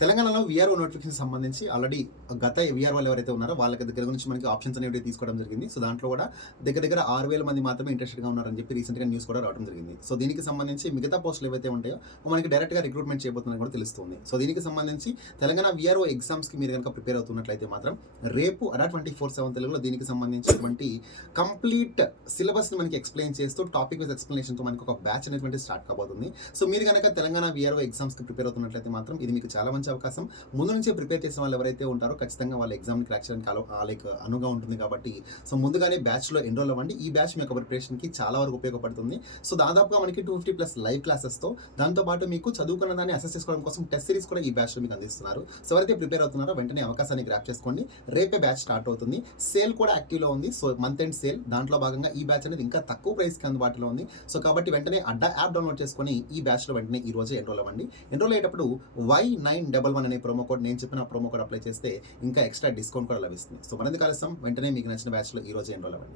తెలంగాణలో VRO notification సంబంధించి already గత వీఆర్ఓలు ఎవరైతే ఉన్నారో వాళ్ళ దగ్గర నుంచి మనకి ఆప్షన్స్ అనేవి తీసుకోవడం జరిగింది. సో దాంట్లో కూడా దగ్గర 6,000 మంది మాత్రమే ఇంట్రెస్టెడ్గా ఉన్నారని చెప్పి రీసెంట్గా న్యూస్ కూడా రావడం జరిగింది. సో దీనికి సంబంధించి మిగతా పోస్టులు ఏవైతే ఉంటాయో మనకి డైరెక్ట్గా రిక్రూట్మెంట్ చేయబోతుందని కూడా తెలుస్తుంది. సో దీనికి సంబంధించి తెలంగాణ వీఆర్ఓ ఎగ్జామ్స్కి మీరు కనుక ప్రిపేర్ అవుతున్నట్లయితే మాత్రం రేపు అడా 24/7 తెలుగులో దీనికి సంబంధించినటువంటి కంప్లీట్ సిలబస్ని మనకి ఎక్స్ప్లెయిన్ చేస్తూ టాపిక్ వైజ్ ఎక్స్ప్లెనేషన్తో మనకి ఒక బ్యాచ్ అనేటువంటి స్టార్ట్ కాబోతుంది. సో మీరు కనుక తెలంగాణ వీఆర్ఓ ఎగ్జామ్స్కి ప్రిపేర్ అవుతున్నట్లయితే మాత్రం ఇది మీకు చాలా మంచి అవకాశం. ముందు నుంచే ప్రిపేర్ చేసిన వాళ్ళు ఎవరైతే ఉంటారో ఖచ్చితంగా వాళ్ళ ఎగ్జామ్ని క్రాక్ చేయడానికి అనుగా ఉంటుంది కాబట్టి సో ముందుగానే బ్యాచ్లో ఎన్రోల్ అవ్వండి. ఈ బ్యాచ్ మీ యొక్క ప్రిపరేషన్కి చాలా వరకు ఉపయోగపడుతుంది. సో దాదాపుగా మనకి 250+ లైవ్ క్లాసెస్తో దాంతోపాటు మీకు చదువుకున్న దాన్ని అసెస్ చేసుకోవడం కోసం టెస్ట్ సిరీస్ కూడా ఈ బ్యాచ్లో మీకు అందిస్తున్నారు. సో ఎవరైతే ప్రిపేర్ అవుతున్నారో వెంటనే అవకాశాన్ని గ్రాప్ చేసుకోండి. రేపే బ్యాచ్ స్టార్ట్ అవుతుంది. సేల్ కూడా యాక్టివ్లో ఉంది. సో మంత్ ఎండ్ సేల్ దాంట్లో భాగంగా ఈ బ్యాచ్ అనేది ఇంకా తక్కువ ప్రైస్కి అందుబాటులో ఉంది. సో కాబట్టి వెంటనే అడ్డా యాప్ డౌన్లోడ్ చేసుకొని ఈ బ్యాచ్లో వెంటనే ఈ రోజే ఎన్రోల్ అవ్వండి. ఎన్రోల్ అయ్యేటప్పుడు Y911 అనే ప్రోమో కోడ్, నేను చెప్పిన ప్రోమో కోడ్ అప్లై చేస్తే ఇంకా ఎక్స్ట్రా డిస్కౌంట్ కూడా లభిస్తుంది. సో మరింత ఆలస్యం వెంటనే మీకు నచ్చిన బ్యాచ్లో ఈ రోజే ఎన్రోల్ అవ్వండి.